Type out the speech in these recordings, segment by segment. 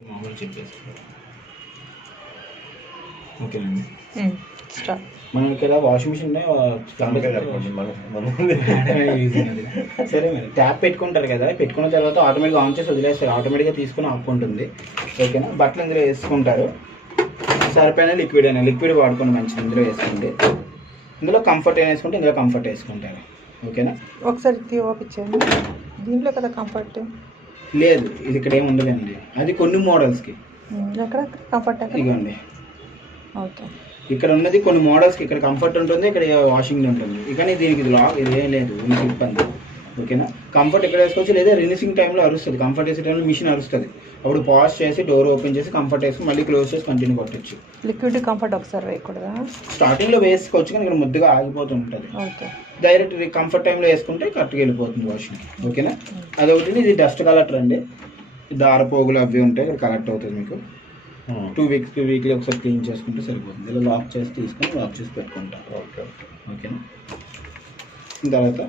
మామూలు చెప్పేసి ఓకేనండి. మనం ఇక్కడ వాషింగ్ మిషన్ సరే మరి ట్యాప్ పెట్టుకుంటారు కదా, పెట్టుకున్న తర్వాత ఆటోమేటిక్గా ఆన్ చేసి వదిలేస్తారు, ఆటోమేటిక్గా తీసుకుని ఆపుకుంటుంది. ఓకేనా, బట్టలు ఇందులో వేసుకుంటారు. సరిపోయిన లిక్విడ్ అయినా లిక్విడ్ వాడుకోండి, మంచిది ఇందులో వేసుకోండి. ఇందులో కంఫర్ట్ అయినా వేసుకుంటే ఇందులో కంఫర్ట్ వేసుకుంటారు. ఓకేనా, ఒకసారి ఓపించండి. దీంట్లో కదా కంఫర్ట్ లేదు, ఇది ఇక్కడ ఏమి ఉండదండి, అది కొన్ని మోడల్స్కి. ఎక్కడ కంఫర్ట్ ఇదిగోండి, ఓకే. ఇక్కడ ఉన్నది కొన్ని మోడల్స్కి ఇక్కడ కంఫర్ట్ ఉంటుంది, ఇక్కడ వాషింగ్ ఉంటుంది. కానీ దీనికి ఇది లాక్ ఇది ఏం లేదు, ఇబ్బంది. ఓకేనా, కంఫర్ట్ ఇక్కడ వేసుకోవచ్చు, లేదా రిలీజింగ్ టైంలో అరుస్తుంది. కంఫర్ట్ వేసే టైంలో మిషన్ అరుస్తుంది, అప్పుడు పాజ్ చేసి డోర్ ఓపెన్ చేసి కంఫర్ట్ వేసుకుని మళ్ళీ క్లోజ్ చేసి కంటిన్యూ కొట్టచ్చు. లిక్విడ్ కంఫర్ట్ ఒకసారి వేయకూడదా? స్టార్టింగ్లో వేసుకోవచ్చు, కానీ ఇక్కడ ముద్దుగా ఆగిపోతుంటుంది. ఓకే, డైరెక్ట్ కంఫర్ట్ టైంలో వేసుకుంటే కరెక్ట్గా వెళ్ళిపోతుంది వాషింగ్. ఓకేనా, అదొకటి. ఇది డస్ట్ కలెక్టర్ అండి, దారపోగులు అవి ఉంటాయి, ఇక్కడ కలెక్ట్ అవుతుంది. మీకు 2 వీక్లీ ఒకసారి క్లీన్ చేసుకుంటే సరిపోతుంది. ఇలా లాక్ చేసి తీసుకొని లాక్ చేసి పెట్టుకుంటాం. ఓకేనా, తర్వాత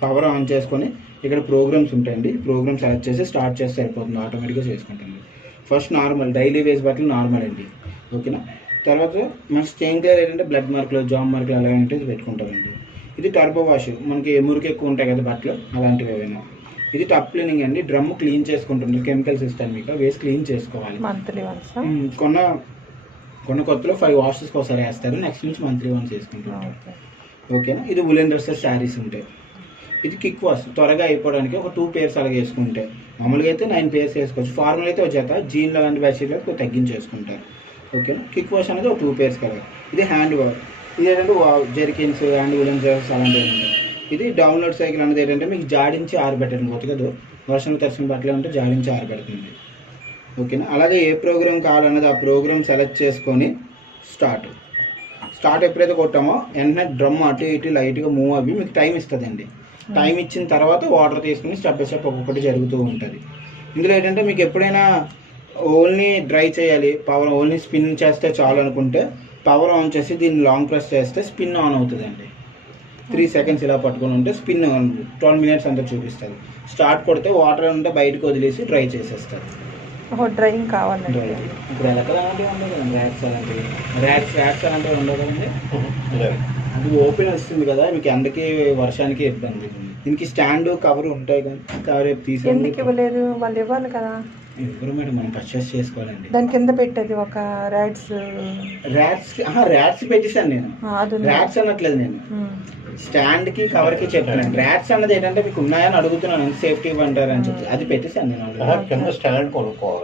పవర్ ఆన్ చేసుకొని ఇక్కడ ప్రోగ్రామ్స్ ఉంటాయండి, ప్రోగ్రామ్ సెలెక్ట్ చేసి స్టార్ట్ చేస్తే సరిపోతుంది, ఆటోమేటిక్గా చేసుకుంటుంది. ఫస్ట్ నార్మల్ డైలీ వేస్ బట్టలు నార్మల్ అండి. ఓకేనా, తర్వాత మన స్టెయిన్ క్లియర్ ఏంటంటే బ్లడ్ మార్కులు జామ్ మార్కులు అలా ఉంటే ఇది పెట్టుకుంటామండి. ఇది టర్బో వాష్, మనకి మురికి ఎక్కువ ఉంటాయి కదా బట్టలు, అలాంటివి ఏవైనా. ఇది టప్ క్లీనింగ్ అండి, డ్రమ్ క్లీన్ చేసుకుంటుంది, కెమికల్స్ ఇస్తాను మీకు, వేసి క్లీన్ చేసుకోవాలి. Monthly once. కొన్న కొత్తలో 5 వాషెస్కి ఒకసారి వేస్తారు, నెక్స్ట్ నుంచి మంత్లీ వన్స్ వేసుకుంటారు. ఓకేనా, ఇది ఉలెన్ డ్రెస్సెస్ శారీస్ ఉంటాయి. ఇది కిక్ వాష్, త్వరగా అయిపోవడానికి ఒక 2 పేర్స్ అలాగే వేసుకుంటే. మామూలుగా అయితే 9 పేర్స్ వేసుకోవచ్చు, ఫార్మల్ అయితే వచ్చాక జీన్లు అలాంటి బెడ్షీట్లకు తగ్గించేసుకుంటారు. ఓకేనా, కిక్ వాష్ అనేది ఒక 2 పేర్స్ కదా. ఇది హ్యాండ్ వాష్, ఇది ఏంటంటే జెర్కిన్స్ హ్యాండ్ ఉలెన్ డ్రెస్సెస్ అలాంటివి ఉంటాయి. ఇది డౌన్లోడ్ సైకిల్ అనేది ఏంటంటే మీకు జాడించి ఆరబెట్టడం పోతుంది కదా, వర్షంలో తరిసిన బట్టలు ఉంటే జాడించి ఆరబెడుతుంది. ఓకేనా, అలాగే ఏ ప్రోగ్రామ్ కావాలన్నది ఆ ప్రోగ్రామ్ సెలెక్ట్ చేసుకొని స్టార్ట్ ఎప్పుడైతే కొట్టామో వెంటనే డ్రమ్ అటు ఇటు లైట్గా మూవ్ అవి మీకు టైం ఇస్తుందండి. టైం ఇచ్చిన తర్వాత వాటర్ తీసుకుని స్టెప్ బై స్టెప్ ఒక్కొక్కటి జరుగుతూ ఉంటుంది. ఇందులో ఏంటంటే మీకు ఎప్పుడైనా ఓన్లీ డ్రై చేయాలి, పవర్ ఓన్లీ స్పిన్ చేస్తే చాలు అనుకుంటే పవర్ ఆన్ చేసి దీన్ని లాంగ్ ప్రెస్ చేస్తే స్పిన్ ఆన్ అవుతుందండి. 3 seconds ఇలా పట్టుకొని ఉంటే స్పిన్ 12 minutes అంతా చూపిస్తుంది. స్టార్ట్ కొడితే వాటర్ ఉంటే బయటకు వదిలేసి డ్రై చేసేస్తారు. డ్రైయింగ్ కావాలండి. ఇప్పుడు ఎలకలు అలాంటివి ఉండవు కదండి, ర్యాక్స్ అలాంటివి ఉండవు కదండి. అది ఓపెన్ వస్తుంది కదా, మీకు ఎండకి వర్షానికి ఇబ్బంది. దీనికి స్టాండ్ కవర్ ఉంటాయి కానీ కవర్ తీసి ఎందుకు ఇవ్వలేదు? వాళ్ళు ఇవ్వాలి కదా. ఎవరు మేడం, మనం పర్చేస్ చేసుకోవాలండి. దాని కింద పెట్టేది ఒక ర్యాట్స్ పెట్టేసాను నేను, ర్యాట్స్ అనట్లేదు నేను, స్టాండ్కి కవర్కి చెప్తున్నాను. ర్యాట్స్ అన్నది ఏంటంటే మీకు ఉన్నాయని అడుగుతున్నాను, సేఫ్టీ అంటారు అని చెప్పి అది పెట్టేసాను నేను. స్టాండ్ కొనుక్కోవాలి.